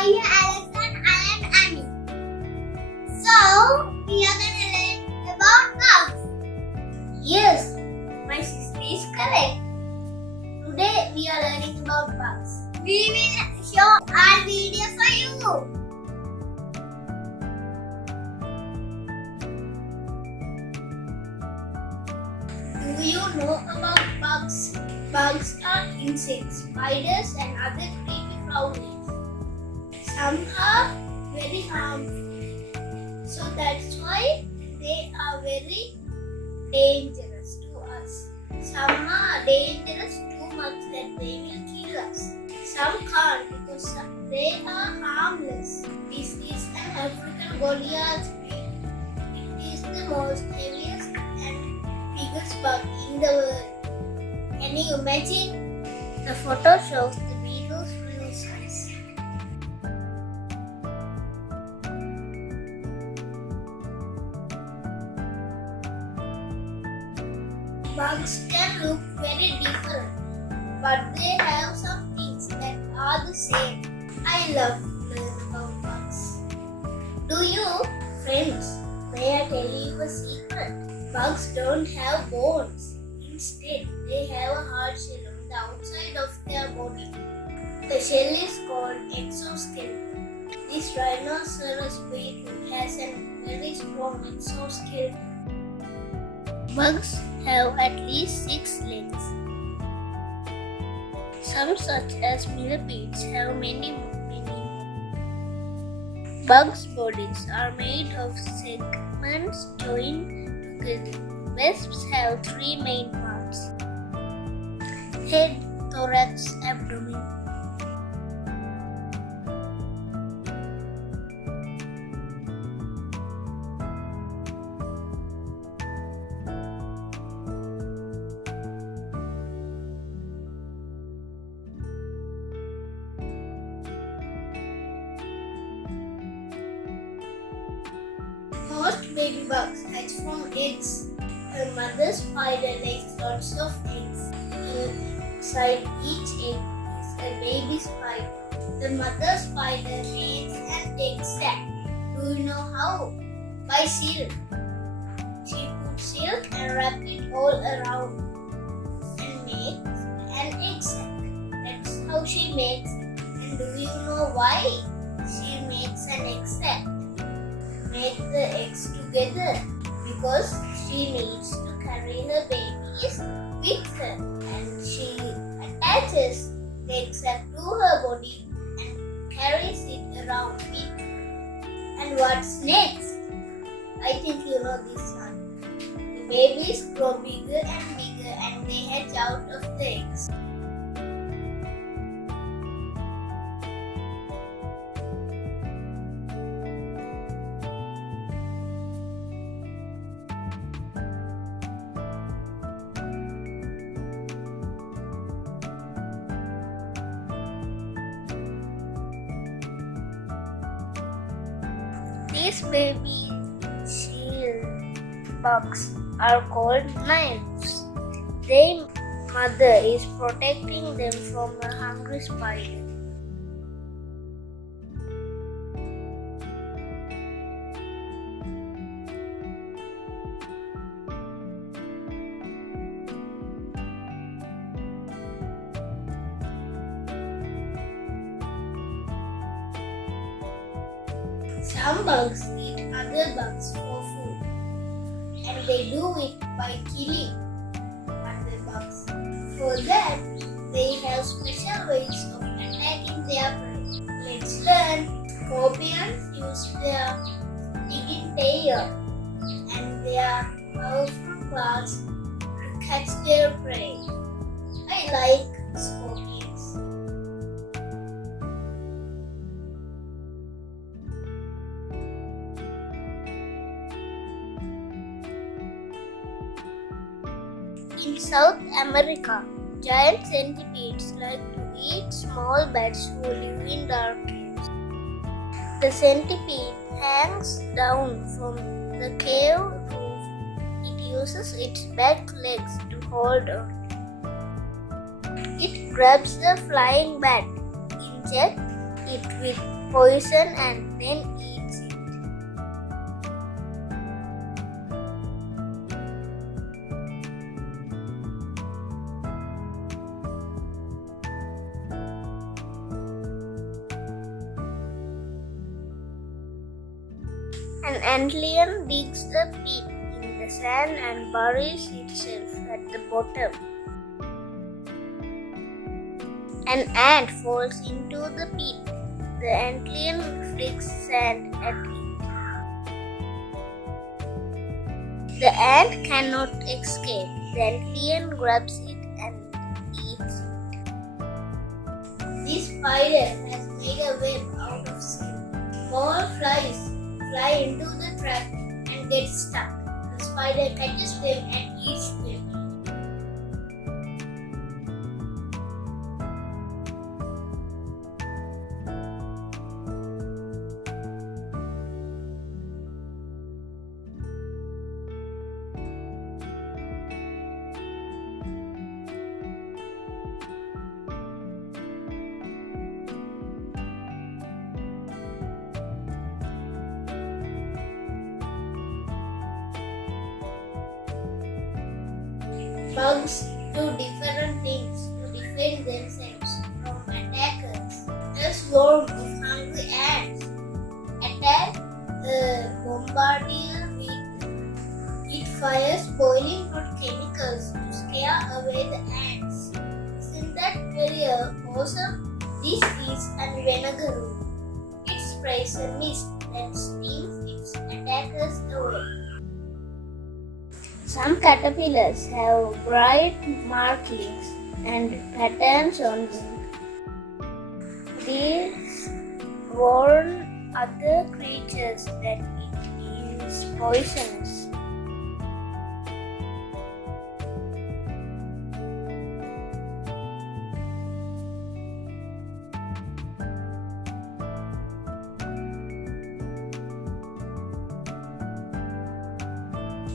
Aya, Alex, and I am Annie. So, we are going to learn about bugs. Yes, my sister is correct. Today, we are learning about bugs. We will show our video for you. Do you know about bugs? Bugs are insects, spiders, and other creepy crawlies. Some are very harmful, so that's why they are very dangerous to us. Some are dangerous too much that they will kill us. Some can't because they are harmless. This is an African Goliath snake. It is the most heaviest and biggest bug in the world. Can you imagine? The photo shows the beetle's real size. Bugs can look very different, but they have some things that are the same. I love to learn about bugs. Do you? Friends, may I tell you a secret? Bugs don't have bones. Instead, they have a hard shell on the outside of their body. The shell is called exoskeleton. This rhinoceros beetle has a very strong exoskeleton. Bugs have at least 6 legs. Some, such as millipedes, have many more. Bugs' bodies are made of segments joined together. Wasps have 3 main parts: head, thorax, abdomen. Most baby bugs hatch from eggs. The mother spider lays lots of eggs. Inside each egg is a baby spider. The mother spider makes an egg sac. Do you know how? By silk. She puts silk and wraps it all around and makes an egg sac. That's how she makes it. And do you know why she makes an egg sac? Make the eggs together because she needs to carry her babies with her, and she attaches the egg sac to her body and carries it around with her. And what's next? I think you know this one. The babies grow bigger and bigger and they hatch out of the eggs. These baby shield bugs are called nymphs. Their mother is protecting them from a hungry spider. Some bugs eat other bugs for food, and they do it by killing other bugs. For that, they have special ways of attacking their prey. Let's learn. Scorpions use their stinging tail and their powerful claws to catch their prey. I like scorpions. In South America, giant centipedes like to eat small bats who live in dark caves. The centipede hangs down from the cave roof. It uses its back legs to hold on. It grabs the flying bat, injects it with poison and then eats it. An antlion digs a pit in the sand and buries itself at the bottom. An ant falls into the pit. The antlion flicks sand at it. The ant cannot escape. The antlion grabs it and eats it. This spider has made a web out of silk. Small flies fly into the trap and get stuck. The spider catches them and eats them. Bugs do different things to defend themselves from attackers. A swarm of hungry ants attack a bombardier with it fires boiling hot chemicals to scare away the ants. Isn't that very awesome? This is an vinegar. It sprays a mist that steams its attackers away. Some caterpillars have bright markings and patterns on them. These warn other creatures that it is poisonous.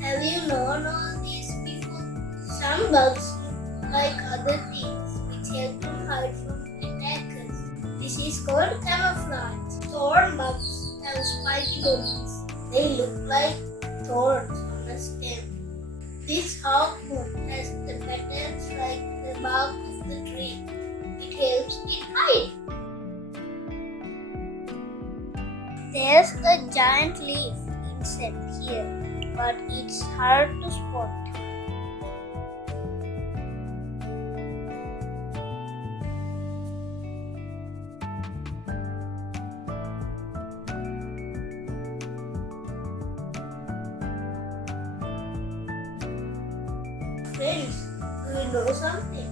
Have you known all this before? Some bugs look like other things which help them hide from attackers. This is called camouflage. Thorn bugs have spiky bodies. They look like thorns on a stem. This hawkmoon has the patterns like the bark of the tree. It helps it hide. There's a giant leaf insect here, but it's hard to spot. Friends, do you know something?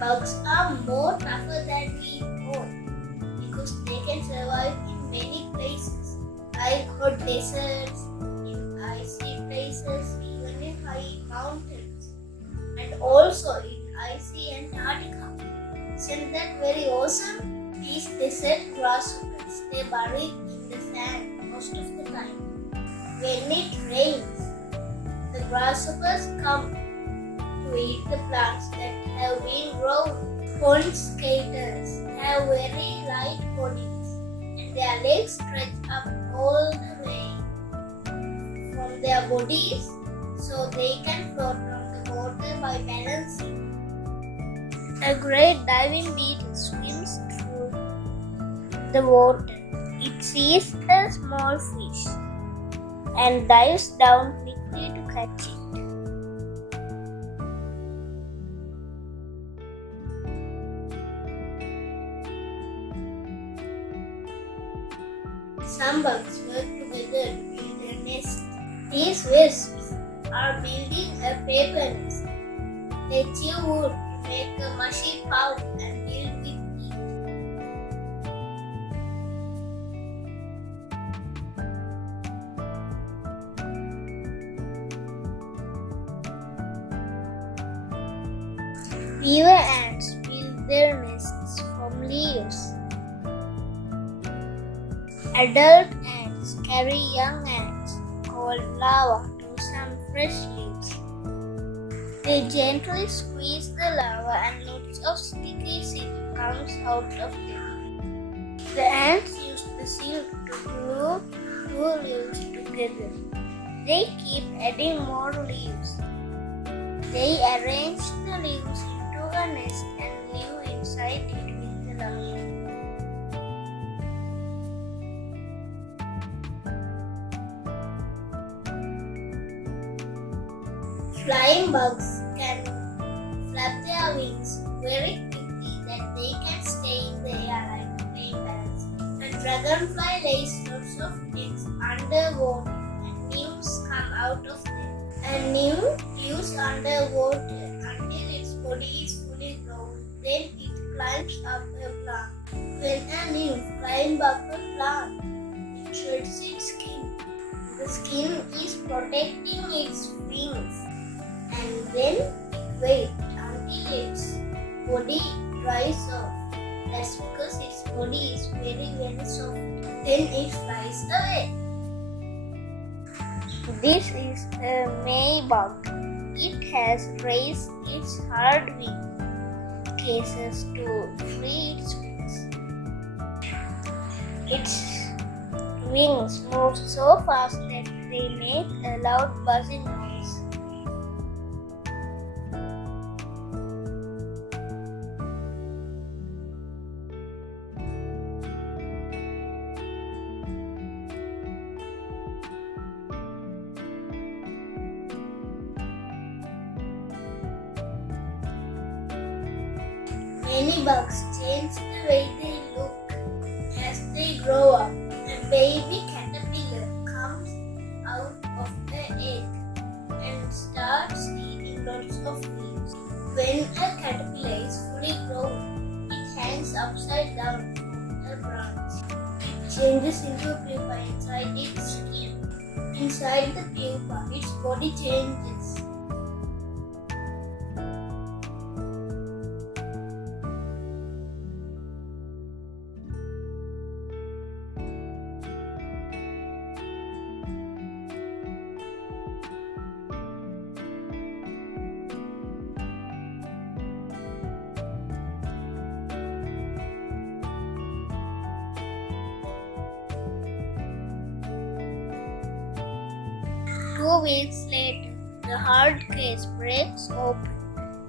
Bugs are more tougher than we thought because they can survive in many places, like hot deserts, icy places, even in high mountains, and also in icy Antarctica. Isn't that very awesome? These desert grasshoppers stay buried in the sand most of the time. When it rains, the grasshoppers come to eat the plants that have been grown. Pond skaters have very light bodies, and their legs stretch up all the way from their bodies so they can float on the water by balancing. A great diving beetle swims through the water. It sees a small fish and dives down quickly to catch it. Some bugs work together to build a nest. These wasps are building a paper nest. They chew wood to make a mushy pulp and build with it. Beaver ants build their nests from leaves. Adult ants carry young ants called larvae to some fresh leaves. They gently squeeze the larva and lots of sticky silk comes out of them. The ants use the silk to glue two leaves together. They keep adding more leaves. They arrange the leaves into a nest and live inside it with the larvae. Flying bugs can flap their wings very quickly that they can stay in the air like plain bats. A dragonfly lays lots of eggs underwater and nymphs come out of them. A nymph lives underwater until its body is fully grown. Then it climbs up a plant. When a nymph climbs up a plant, it shreds its skin. The skin is protecting its wings. And then it waits until its body dries off. That's because its body is very, very soft. Then it flies away. This is a May bug. It has raised its hard wing cases to free its wings. Its wings move so fast that they make a loud buzzing noise. Many bugs change the way they look as they grow up. A baby caterpillar comes out of the egg and starts eating lots of leaves. When a caterpillar is fully grown, it hangs upside down from a branch. It changes into a pupa inside its skin. Inside the pupa, its body changes. Two weeks later, the hard case breaks open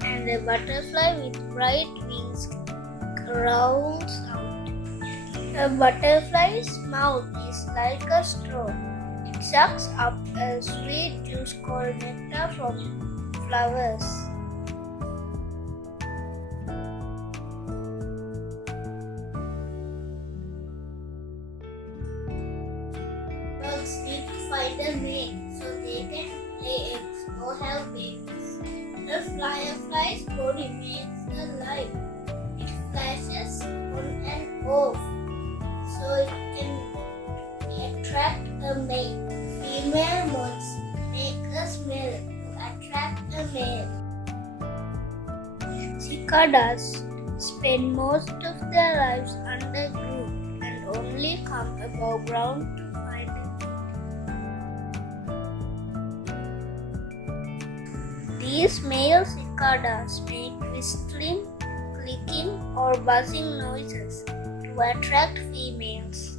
and a butterfly with bright wings crawls out. A butterfly's mouth is like a straw. It sucks up a sweet juice called nectar from flowers. Bugs need to find a mate so they can lay eggs or have babies. The firefly's body makes a light. It flashes on and off so it can attract a mate. Female moths make a smell to attract a male. Cicadas spend most of their lives underground and only come above ground to find a mate. These male cicadas make whistling, clicking, or buzzing noises to attract females.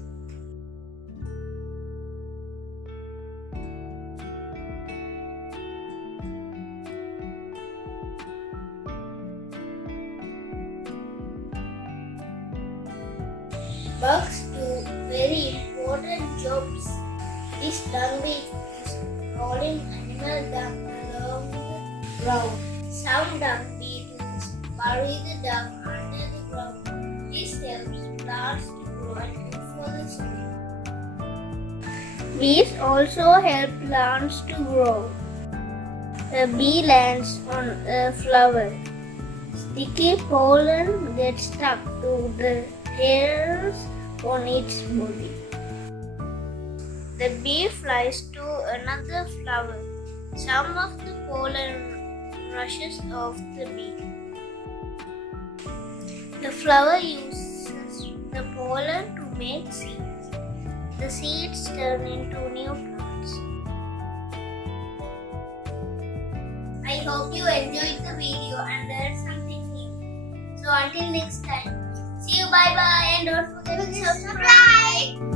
Bugs do very important jobs. This dung beetle is rolling animal dung along the ground. Some dung beetles bury the dung under the ground. This helps plants to grow and good for the soil. Bees also help plants to grow. A bee lands on a flower. Sticky pollen gets stuck to the hairs on its body. The bee flies to another flower. Some of the pollen rushes off the bee. The flower uses the pollen to make seeds. The seeds turn into new plants. I hope you enjoyed the video and learned something new. So until next time, see you, bye bye, and don't forget to subscribe. Bye!